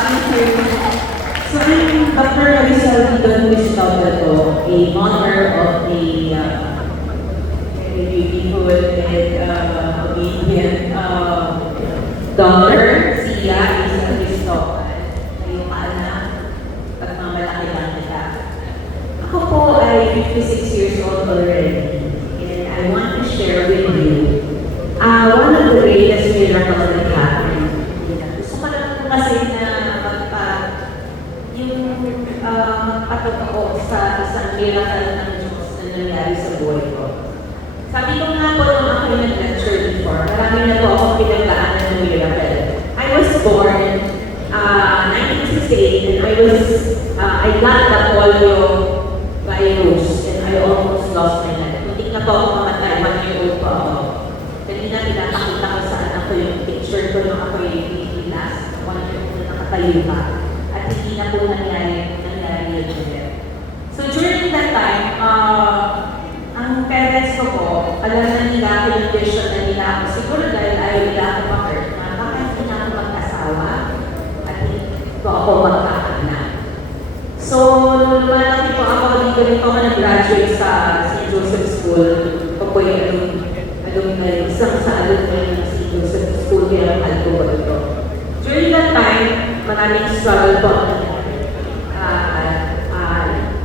Thank you. So I'm Dr. Marisol Don Cristobal, a honor of the very beautiful and obedient daughter, Sia Isa Cristobal. Ngayong anak, pagmamalaki lang kita. Ako po ay 56 years old already, and I want to share with you one of the greatest miracles that happened. Gusto ko lang po kasi na magpatotoo sa isang miracle ng Diyos na nangyari sa buhay ko. Sabi ko nga po nung ako yung nag-lecture before, marami na po akong pinagdaanan ng miracle. I was born 1968 and I got the polio virus and I almost lost my life. Muntik na po ako mamatay, 1 year old po ako. Kanina pinapakita ko sa anak ko yung picture ko nung ako yung last 1 year old na nakatayo pa. At hindi na po nangyari yun. So during that time, ang parents ko po, alam na nila yung vision na nila ako. Siguro dahil ayaw nila ako ma-hurt na bakit hindi na ako mag-asawa at hindi ko ako magkakaanak. So, nung lumalaki po ako, dito rin po ako nag-graduate sa St. Joseph School. Ako po yung isang sa alumni ng St. Joseph School, kaya mahal ko po ito. During that time, maraming struggle po ako.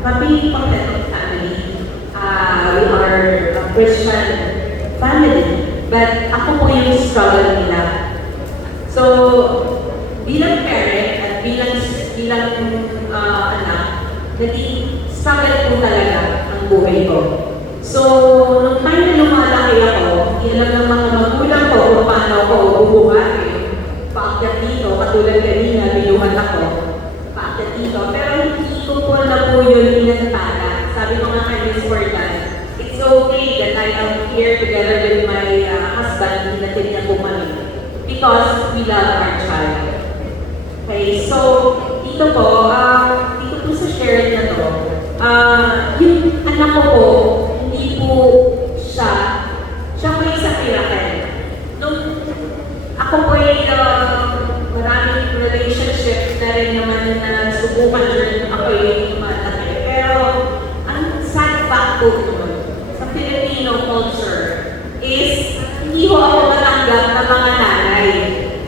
Kami Catholic family, we are a Christian family, but ako po yung struggle nila. So, bilang parent at bilang anak, naging struggle po talaga ang buhay ko. So, nung time na lumalaki ako, hindi alam ng mga magulang ko kung paano ako bubuhatin. Paakyat dito, katulad kanina, binuhat ako. Paakyat dito, pero hindi ko po na po yun pinatala. Sabi ko nga kay Miss Fortan, it's okay that I am here together with my husband, hindi natin niya po kami. Because we love our child. Okay, so dito po sa sharing na to, yung anak ko po, hindi po siya po yung sa miracle. Nung ako po ay maraming relationships na rin naman na subukan during ako yung malaki. Pero ang sad fact po sa Filipino culture is hindi ko ako matanggap ng mga nanay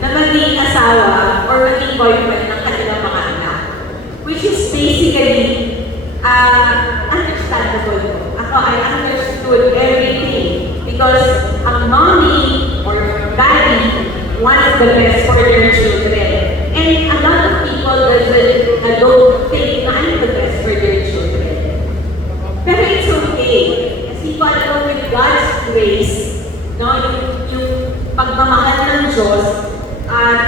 na maging asawa or maging boyfriend ng kanilang mga anak. Which is basically understandable po. Ako, I understood everything because ang mommy or daddy wants the best for their children. And a lot of people don't think na I'm the best for their children. Pero it's okay. Kasi follow with God's grace, no? Yung pagmamahal ng Diyos at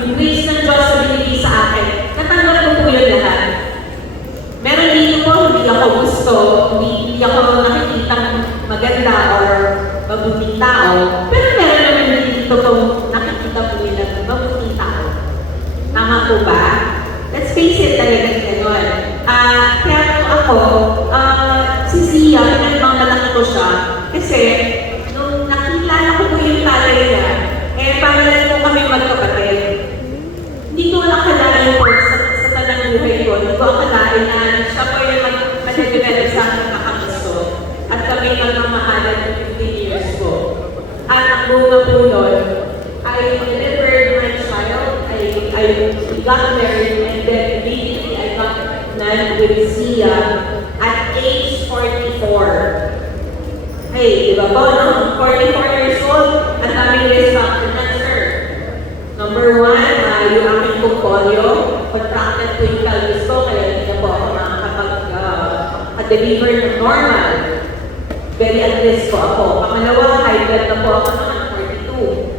yung grace ng Diyos na binigay sa akin, natanggap ko po yun lahat. Meron dito po, hindi ako gusto, hindi ako nakikita maganda or mabuting tao, pero meron naman dito itong nakikita po nila mabuting tao. Tama po ba? Let's face it talaga gano'n. Kaya ako, si Sia, pinagmangalakan ko siya kasi nung nakilala ko po yung tatay niya, pangalan po kami magkapatid. Hindi ko akalain po sa talang buhay ko, hindi ko akalain na siya po yung mag-develop sa aking kakagusto at kami magmamahalan ng 15 years ko. At ang bunga po nun, I delivered my child, I got married, and then immediately I got married with Sia at age 44. Hey, di ba po, no? 44 years old, at aming risk factor cancer. Number 1, yung aming polio, contracted po yung pelvis ko, kaya hindi na po ako nakakapag-deliver ng normal. Very at risk po ako. Pangalawa, high blood na po ako ng 42.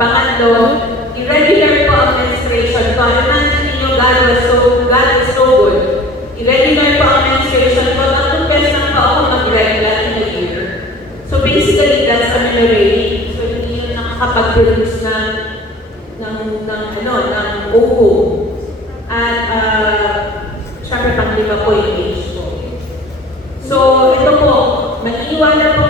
Pangatlo, irregular po ang menstruation ko. Imagine niyo, God is so good. Irregular po ang menstruation ko. Tatlong beses lang po ako mag-regular in a year. So basically, that's amenorrhea. So hindi yun nakakapag-produce ng ovum. At syempre pang-lima po yung age ko. So ito po, maniwala po